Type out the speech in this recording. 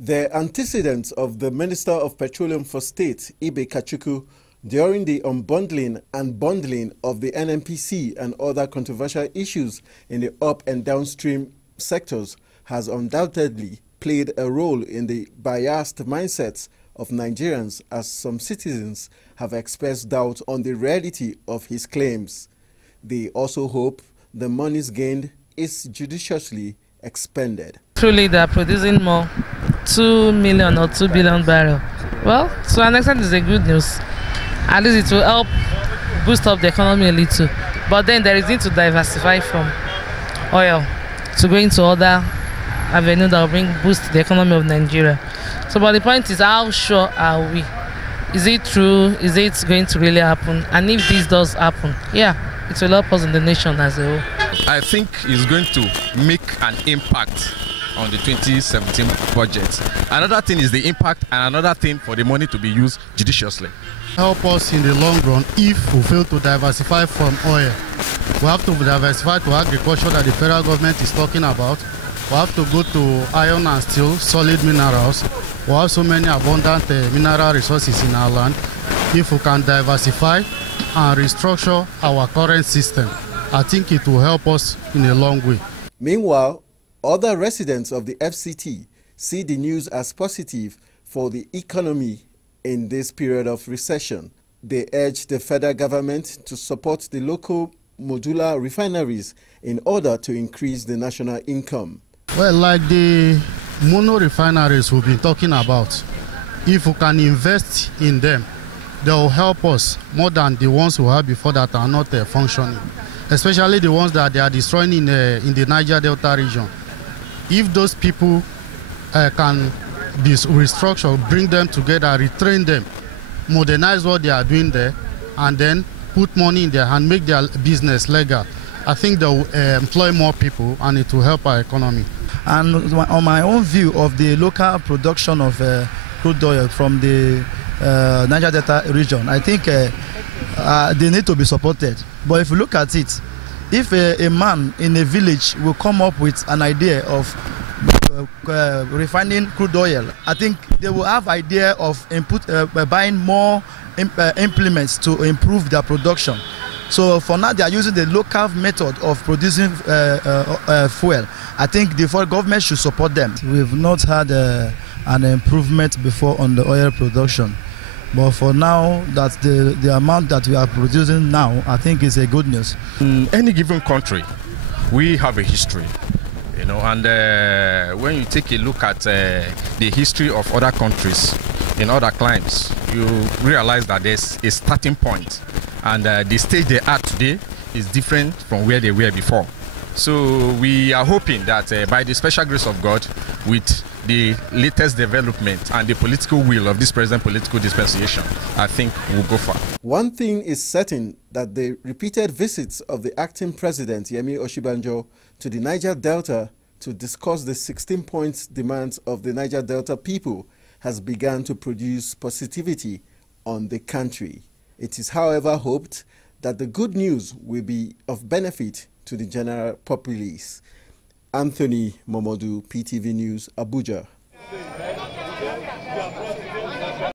The antecedents of the Minister of Petroleum for State, Kachikwu, during the unbundling and bundling of the NNPC and other controversial issues in the up and downstream sectors has undoubtedly played a role in the biased mindsets of Nigerians, as some citizens have expressed doubt on the reality of his claims. They also hope the monies gained is judiciously expended. Truly, they are producing more, 2 million or 2 billion barrels. Well, to an extent, it's a good news. At least it will help boost up the economy a little. But then there is need to diversify from oil to go into other avenues that will boost the economy of Nigeria. So, but the point is, how sure are we? Is it true? Is it going to really happen? And if this does happen, yeah, it will help us in the nation as a whole. I think it's going to make an impact on the 2017 budget. Another thing is the impact, and another thing for the money to be used judiciously. Help us in the long run if we fail to diversify from oil. We have to diversify to agriculture that the federal government is talking about. We have to go to iron and steel, solid minerals. We have so many abundant mineral resources in our land. If we can diversify and restructure our current system, I think it will help us in a long way. Meanwhile, other residents of the FCT see the news as positive for the economy in this period of recession. They urge the federal government to support the local modular refineries in order to increase the national income. Well, like the mono refineries we've been talking about, if we can invest in them, they will help us more than the ones we have before that are not functioning, especially the ones that they are destroying in the Niger Delta region. If those people can be restructured, bring them together, retrain them, modernize what they are doing there, and then put money in their hand, make their business legal, I think they will employ more people and it will help our economy. And on my own view of the local production of crude oil from the Niger Delta region, I think they need to be supported. But if you look at it, if a man in a village will come up with an idea of refining crude oil, I think they will have idea of buying more implements to improve their production. So for now, they are using the local method of producing fuel. I think the federal government should support them. We've not had an improvement before on the oil production. But for now, that the amount that we are producing now, I think is a good news. In any given country, we have a history, you know, and when you take a look at the history of other countries in other climes, you realize that there's a starting point, and the stage they are today is different from where they were before. So we are hoping that by the special grace of God, with the latest development and the political will of this present political dispensation, I think we'll go far. One thing is certain, that the repeated visits of the acting president, Yemi Osinbajo, to the Niger Delta to discuss the 16-point demands of the Niger Delta people has begun to produce positivity on the country. It is, however, hoped that the good news will be of benefit to the general populace. Anthony Momodu, PTV News, Abuja.